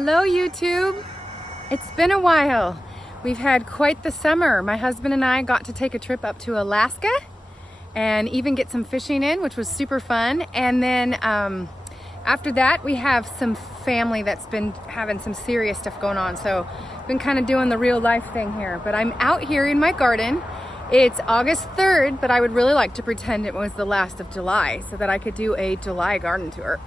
Hello YouTube! It's been a while. We've had quite the summer. My husband and I got to take a trip up to Alaska and even get some fishing in, which was super fun. And then after that, we have some family that's been having some serious stuff going on. So been kind of doing the real life thing here. But I'm out here in my garden. It's August 3rd, but I would really like to pretend it was the last of July so that I could do a July garden tour.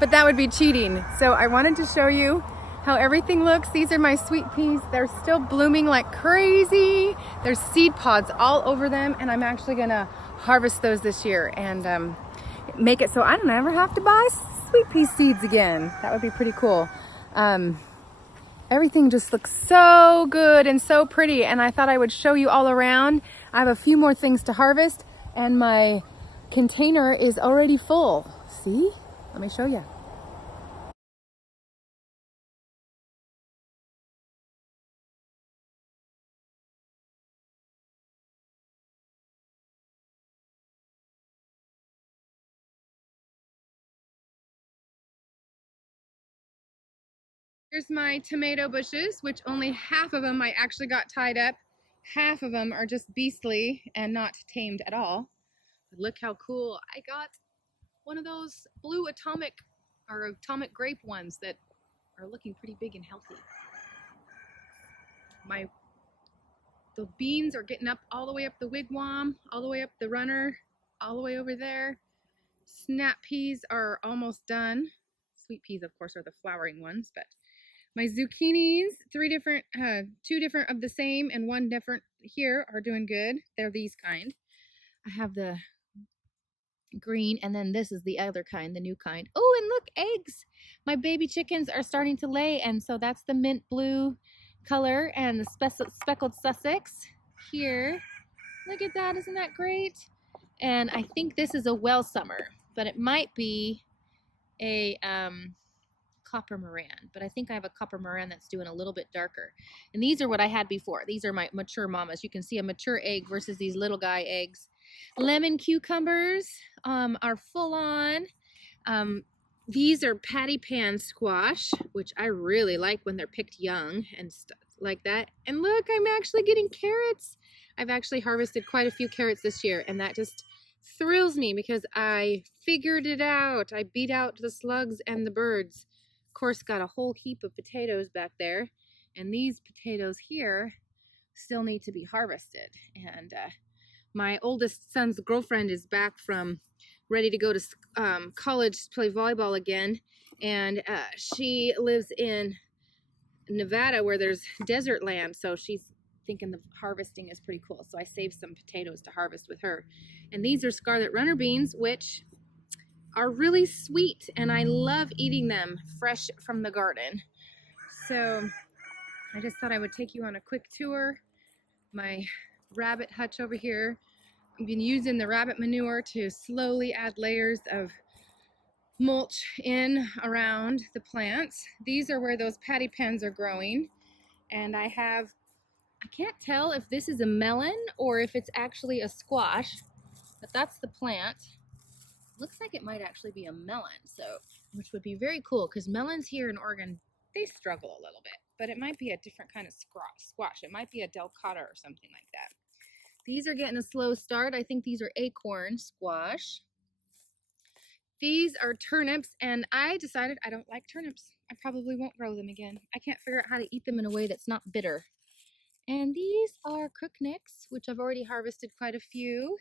But that would be cheating. So I wanted to show you how everything looks. These are my sweet peas. They're still blooming like crazy. There's seed pods all over them, and I'm actually gonna harvest those this year and make it so I don't ever have to buy sweet pea seeds again. That would be pretty cool. Everything just looks so good and so pretty, and I thought I would show you all around. I have a few more things to harvest, and my container is already full. See? Let me show you. Here's my tomato bushes, which only half of them I actually got tied up. Half of them are just beastly and not tamed at all. But look how cool. I got one of those blue atomic grape ones that are looking pretty big and healthy. The beans are getting up all the way up the wigwam, all the way up the runner, all the way over there. Snap peas are almost done. Sweet peas, of course, are the flowering ones, but my zucchinis, two different of the same and one different here are doing good. They're these kind. I have the green, and then this is the other kind, the new kind. Oh, and look, eggs. My baby chickens are starting to lay, and so that's the mint blue color and the speckled Sussex here. Look at that, isn't that great? And I think this is a well summer, but it might be a copper moran, but I think I have a copper moran that's doing a little bit darker. And these are what I had before. These are my mature mamas. You can see a mature egg versus these little guy eggs. Lemon cucumbers are full on. These are patty pan squash, which I really like when they're picked young and stuff like that. And look, I'm actually getting carrots. I've actually harvested quite a few carrots this year, and that just thrills me because I figured it out. I beat out the slugs and the birds. Of course, got a whole heap of potatoes back there, and these potatoes here still need to be harvested. And my oldest son's girlfriend is back from ready to go to college to play volleyball again, and she lives in Nevada where there's desert land, so she's thinking the harvesting is pretty cool. So I saved some potatoes to harvest with her. And these are scarlet runner beans, which are really sweet, and I love eating them fresh from the garden. So I just thought I would take you on a quick tour. My rabbit hutch over here. I've been using the rabbit manure to slowly add layers of mulch in around the plants. These are where those patty pans are growing, and I can't tell if this is a melon or if it's actually a squash, but that's the plant. Looks like it might actually be a melon, so which would be very cool because melons here in Oregon, they struggle a little bit, but it might be a different kind of squash. It might be a delicata or something like that. These are getting a slow start. I think these are acorn squash. These are turnips, and I decided I don't like turnips. I probably won't grow them again. I can't figure out how to eat them in a way that's not bitter. And these are crooknicks, which I've already harvested quite a few.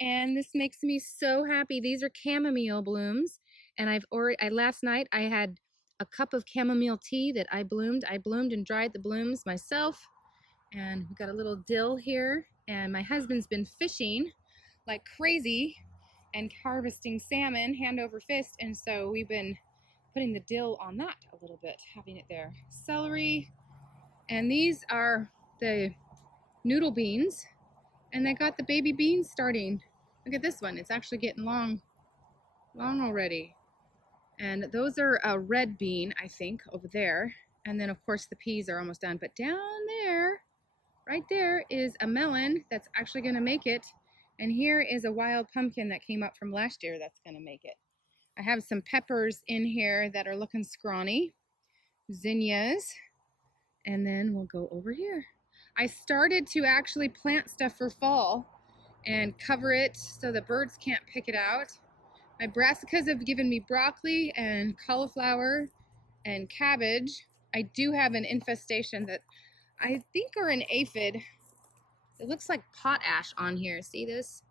And this makes me so happy. These are chamomile blooms, and last night I had a cup of chamomile tea that I bloomed. I bloomed and dried the blooms myself, and we got a little dill here. And my husband's been fishing like crazy and harvesting salmon hand over fist, and so we've been putting the dill on that a little bit, having it there. Celery, and these are the noodle beans, and they got the baby beans starting. Look at this one, it's actually getting long already. And those are a red bean, I think, over there. And then of course the peas are almost done, but down there, right there, is a melon that's actually gonna make it. And here is a wild pumpkin that came up from last year that's gonna make it. I have some peppers in here that are looking scrawny. zinnias, and then we'll go over here. I started to actually plant stuff for fall and cover it so the birds can't pick it out. My brassicas have given me broccoli and cauliflower and cabbage. I do have an infestation that I think are an aphid. It looks like potash on here. See this?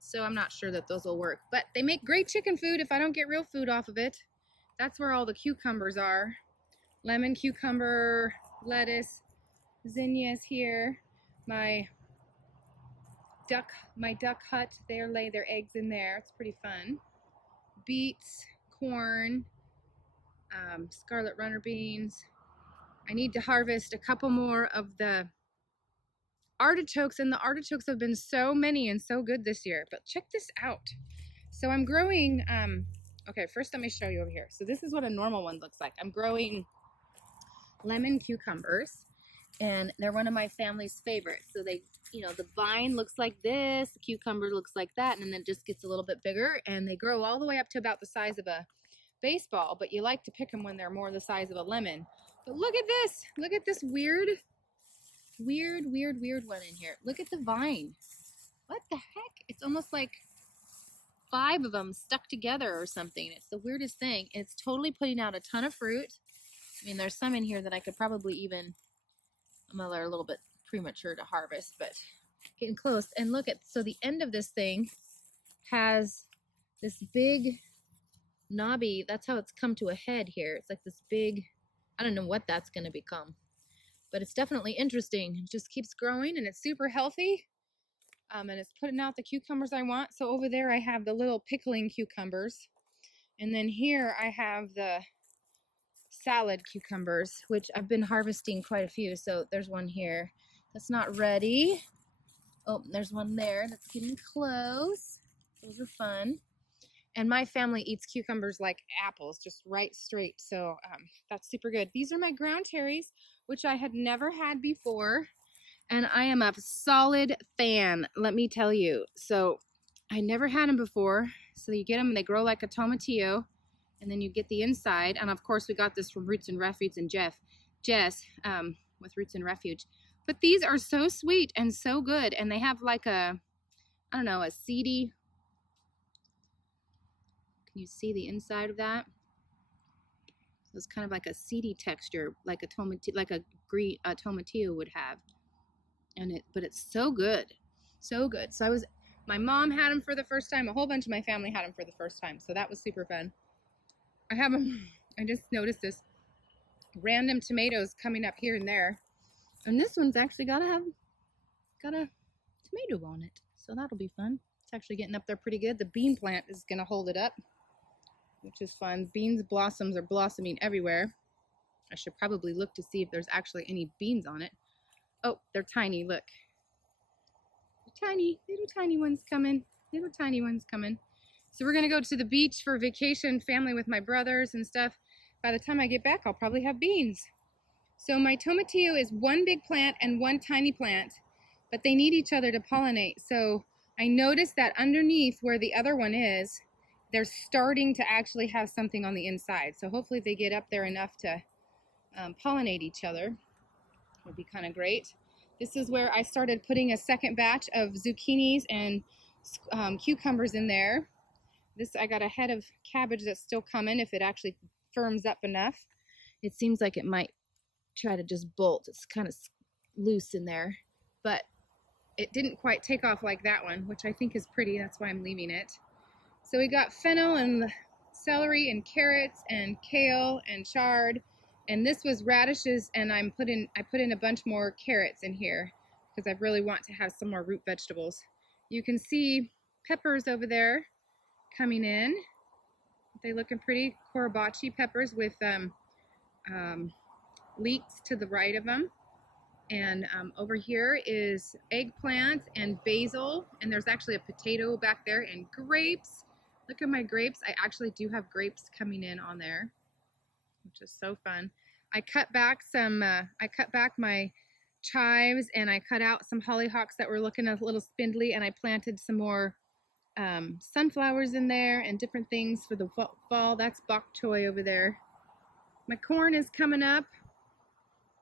So I'm not sure that those will work, but they make great chicken food if I don't get real food off of it. That's where all the cucumbers are. Lemon, cucumber, lettuce, zinnias here. My duck hut, they lay their eggs in there. It's pretty fun. Beets, corn, scarlet runner beans. I need to harvest a couple more of the artichokes, and the artichokes have been so many and so good this year. But check this out. So I'm growing, okay, first let me show you over here. So this is what a normal one looks like. I'm growing lemon cucumbers, and they're one of my family's favorites. So they, you know, the vine looks like this, the cucumber looks like that, and then it just gets a little bit bigger, and they grow all the way up to about the size of a baseball, but you like to pick them when they're more the size of a lemon. But look at this weird one in here. Look at the vine. What the heck? It's almost like 5 of them stuck together or something. It's the weirdest thing. It's totally putting out a ton of fruit. I mean, there's some in here that I could probably even, well, they're a little bit premature to harvest, but getting close. And look at, so the end of this thing has this big knobby, that's how it's come to a head here. It's like this big, I don't know what that's going to become, but it's definitely interesting. It just keeps growing, and it's super healthy, and it's putting out the cucumbers I want. So over there I have the little pickling cucumbers, and then here I have the salad cucumbers, which I've been harvesting quite a few. So there's one here that's not ready. Oh, there's one there that's getting close. Those are fun. And my family eats cucumbers like apples, just right straight. So that's super good. These are my ground cherries, which I had never had before. And I am a solid fan, let me tell you. So I never had them before. So you get them and they grow like a tomatillo. And then you get the inside. And of course, we got this from Roots and Refuge and Jess with Roots and Refuge. But these are so sweet and so good. And they have like a, I don't know, a seedy, you see the inside of that? So it's kind of like a seedy texture, like a tomatillo would have. And but it's so good, so good. So my mom had them for the first time. A whole bunch of my family had them for the first time. So that was super fun. I have them. I just noticed this random tomatoes coming up here and there, and this one's actually got a tomato on it. So that'll be fun. It's actually getting up there pretty good. The bean plant is gonna hold it up, which is fun. Beans blossoms are blossoming everywhere. I should probably look to see if there's actually any beans on it. Oh, they're tiny, look. They're tiny, little tiny ones coming. Little tiny ones coming. So we're gonna go to the beach for vacation, family with my brothers and stuff. By the time I get back, I'll probably have beans. So my tomatillo is one big plant and one tiny plant, but they need each other to pollinate. So I noticed that underneath where the other one is, they're starting to actually have something on the inside. So hopefully they get up there enough to pollinate each other. Would be kind of great. This is where I started putting a second batch of zucchinis and cucumbers in there. I got a head of cabbage that's still coming if it actually firms up enough. It seems like it might try to just bolt. It's kind of loose in there, but it didn't quite take off like that one, which I think is pretty. That's why I'm leaving it. So we got fennel and celery and carrots and kale and chard, and this was radishes, and I put in a bunch more carrots in here because I really want to have some more root vegetables. You can see peppers over there coming in. They looking pretty. Korobachi peppers with leeks to the right of them. And over here is eggplant and basil, and there's actually a potato back there, and grapes. Look at my grapes. I actually do have grapes coming in on there, which is so fun. I cut back my chives, and I cut out some hollyhocks that were looking a little spindly, and I planted some more sunflowers in there and different things for the fall. That's bok choy over there. My corn is coming up.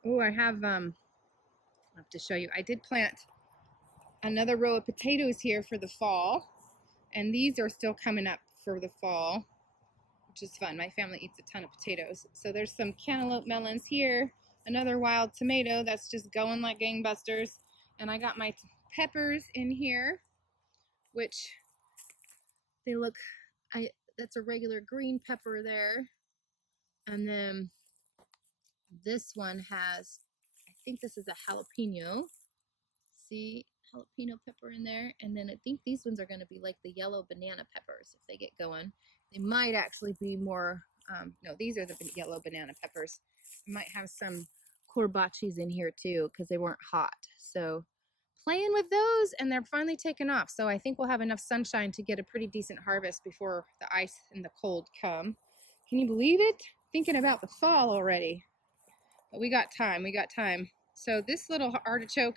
Oh, I have to show you. I did plant another row of potatoes here for the fall, and these are still coming up for the fall, which is fun. My family eats a ton of potatoes. So there's some cantaloupe melons here, another wild tomato that's just going like gangbusters, and I got my peppers in here, which they look, that's a regular green pepper there, and then this one has, I think this is a jalapeno. See, jalapeno pepper in there, and then I think these ones are going to be like the yellow banana peppers if they get going. They might actually be more, no, these are the yellow banana peppers. I might have some courbaches in here too because they weren't hot. So playing with those, and they're finally taking off. So I think we'll have enough sunshine to get a pretty decent harvest before the ice and the cold come. Can you believe it? Thinking about the fall already. But we got time, we got time. So this little artichoke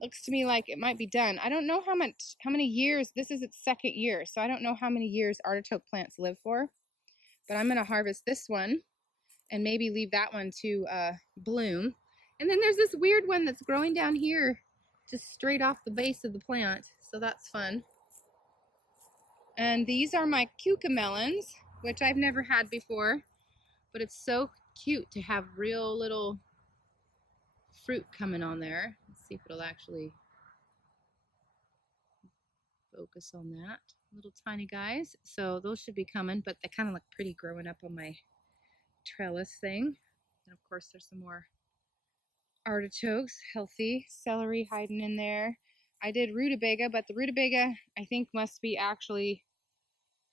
looks to me like it might be done. I don't know how many years, this is its second year, so I don't know how many years artichoke plants live for, but I'm gonna harvest this one and maybe leave that one to bloom. And then there's this weird one that's growing down here, just straight off the base of the plant, so that's fun. And these are my cucamelons, which I've never had before, but it's so cute to have real little fruit coming on there. Let's see if it'll actually focus on that. Little tiny guys. So those should be coming, but they kind of look pretty growing up on my trellis thing. And of course there's some more artichokes, healthy celery hiding in there. I did rutabaga, but the rutabaga I think must be actually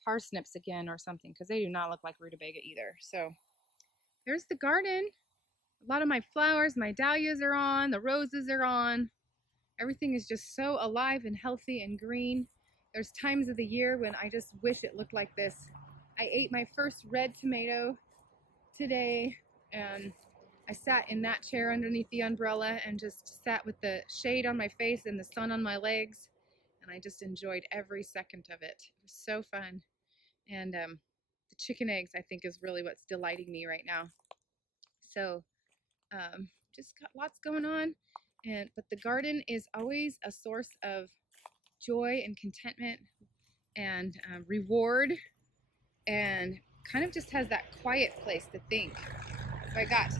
parsnips again or something, because they do not look like rutabaga either. So there's the garden. A lot of my flowers, my dahlias are on, the roses are on. Everything is just so alive and healthy and green. There's times of the year when I just wish it looked like this. I ate my first red tomato today, and I sat in that chair underneath the umbrella and just sat with the shade on my face and the sun on my legs, and I just enjoyed every second of it. It was so fun. And the chicken eggs, I think, is really what's delighting me right now. So just got lots going on, but the garden is always a source of joy and contentment and reward, and kind of just has that quiet place to think. So I got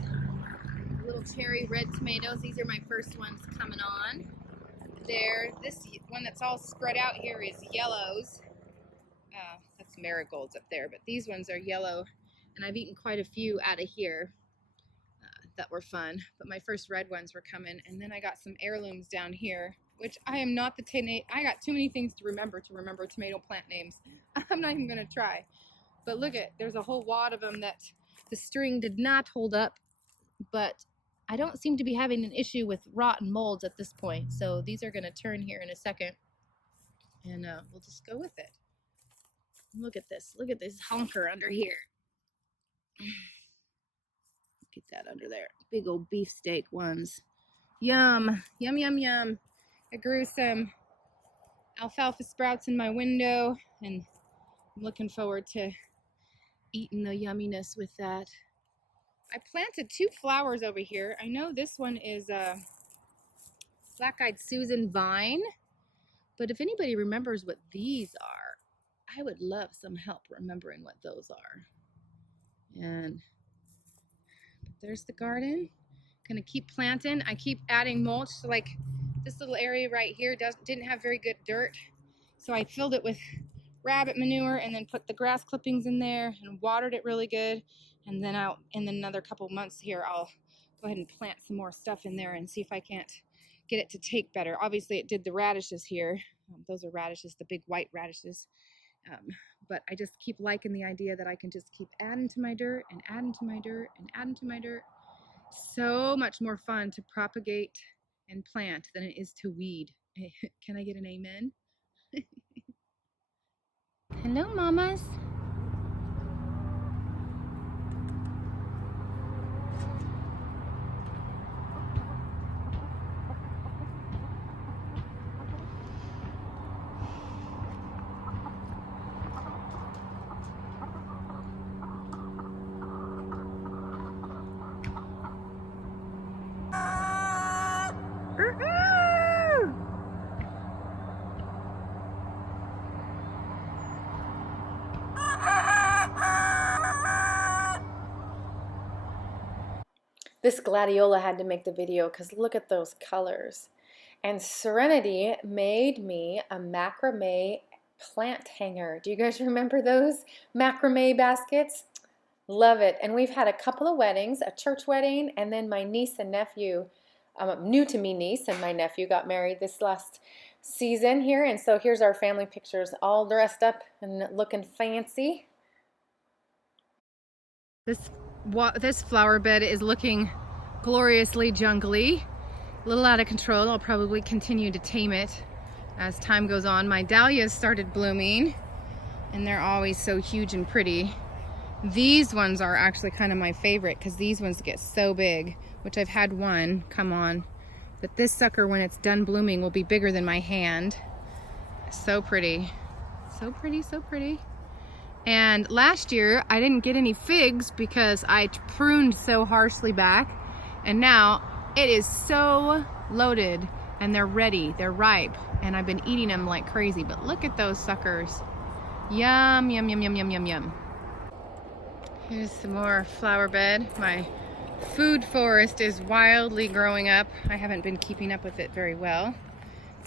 little cherry red tomatoes. These are my first ones coming on. This one that's all spread out here is yellows. That's marigolds up there, but these ones are yellow, and I've eaten quite a few out of here that were fun, but my first red ones were coming. And then I got some heirlooms down here, which I am not I got too many things to remember tomato plant names. I'm not even gonna try. But look there's a whole wad of them that the string did not hold up, but I don't seem to be having an issue with rotten molds at this point. So these are gonna turn here in a second, and we'll just go with it. Look at this honker under here. Get that under there. Big old beefsteak ones. Yum, yum, yum, yum. I grew some alfalfa sprouts in my window, and I'm looking forward to eating the yumminess with that. I planted 2 flowers over here. I know this one is a black-eyed Susan vine, but if anybody remembers what these are, I would love some help remembering what those are. And there's the garden. Gonna keep planting. I keep adding mulch. So like this little area right here didn't have very good dirt, so I filled it with rabbit manure and then put the grass clippings in there and watered it really good. And then in another couple months here, I'll go ahead and plant some more stuff in there and see if I can't get it to take better. Obviously it did the radishes here. Those are radishes, the big white radishes. But I just keep liking the idea that I can just keep adding to my dirt and adding to my dirt and adding to my dirt. So much more fun to propagate and plant than it is to weed. Can I get an amen? Hello, mamas. This gladiola had to make the video because look at those colors. And Serenity made me a macrame plant hanger. Do you guys remember those macrame baskets? Love it. And we've had a couple of weddings, a church wedding, and then my niece and nephew, new to me niece and my nephew got married this last season here. And so here's our family pictures, all dressed up and looking fancy. This flower bed is looking gloriously jungly, a little out of control. I'll probably continue to tame it as time goes on. My dahlias started blooming, and they're always so huge and pretty. These ones are actually kind of my favorite because these ones get so big, which I've had one come on. But this sucker, when it's done blooming, will be bigger than my hand. So pretty. So pretty, so pretty. And last year, I didn't get any figs because I pruned so harshly back. And now it is so loaded and they're ready, they're ripe. And I've been eating them like crazy. But look at those suckers. Yum, yum, yum, yum, yum, yum, yum. Here's some more flower bed. My food forest is wildly growing up. I haven't been keeping up with it very well.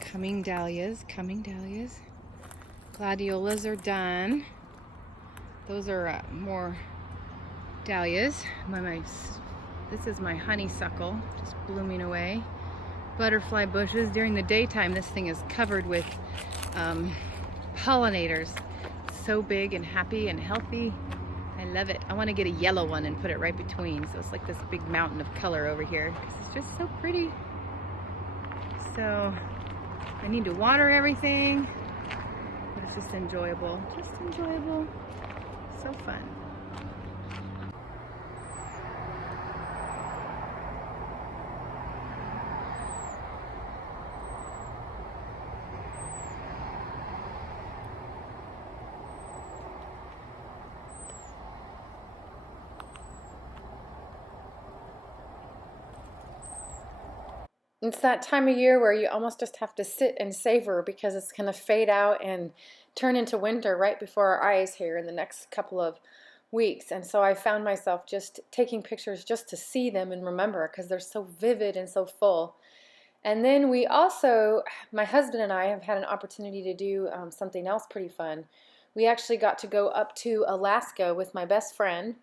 Coming dahlias, coming dahlias. Gladiolas are done. Those are more dahlias. This is my honeysuckle, just blooming away. Butterfly bushes. During the daytime, this thing is covered with pollinators. So big and happy and healthy. I love it. I want to get a yellow one and put it right between, so it's like this big mountain of color over here. It's just so pretty. So I need to water everything, but it's just enjoyable. Just enjoyable. So fun. It's that time of year where you almost just have to sit and savor because it's going to fade out and turn into winter right before our eyes here in the next couple of weeks. And so I found myself just taking pictures just to see them and remember because they're so vivid and so full. And then we also, my husband and I have had an opportunity to do something else pretty fun. We actually got to go up to Alaska with my best friend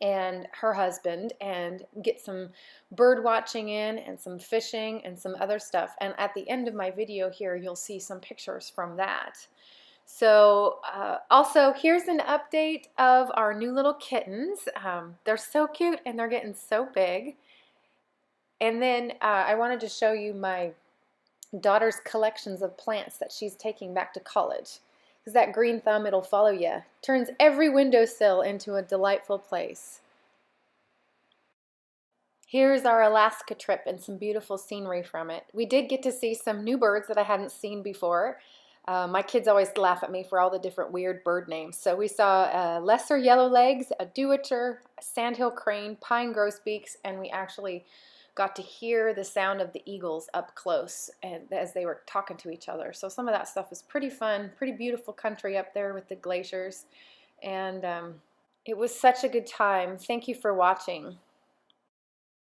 and her husband and get some bird watching in and some fishing and some other stuff. And at the end of my video here, you'll see some pictures from that. So also here's an update of our new little kittens. They're so cute and they're getting so big. And then I wanted to show you my daughter's collections of plants that she's taking back to college. Because that green thumb, it'll follow you. Turns every windowsill into a delightful place. Here's our Alaska trip and some beautiful scenery from it. We did get to see some new birds that I hadn't seen before. My kids always laugh at me for all the different weird bird names. So we saw lesser yellowlegs, a dewitcher, a sandhill crane, pine grosbeaks, and we actually got to hear the sound of the eagles up close and as they were talking to each other. So some of that stuff was pretty fun, pretty beautiful country up there with the glaciers. And it was such a good time. Thank you for watching.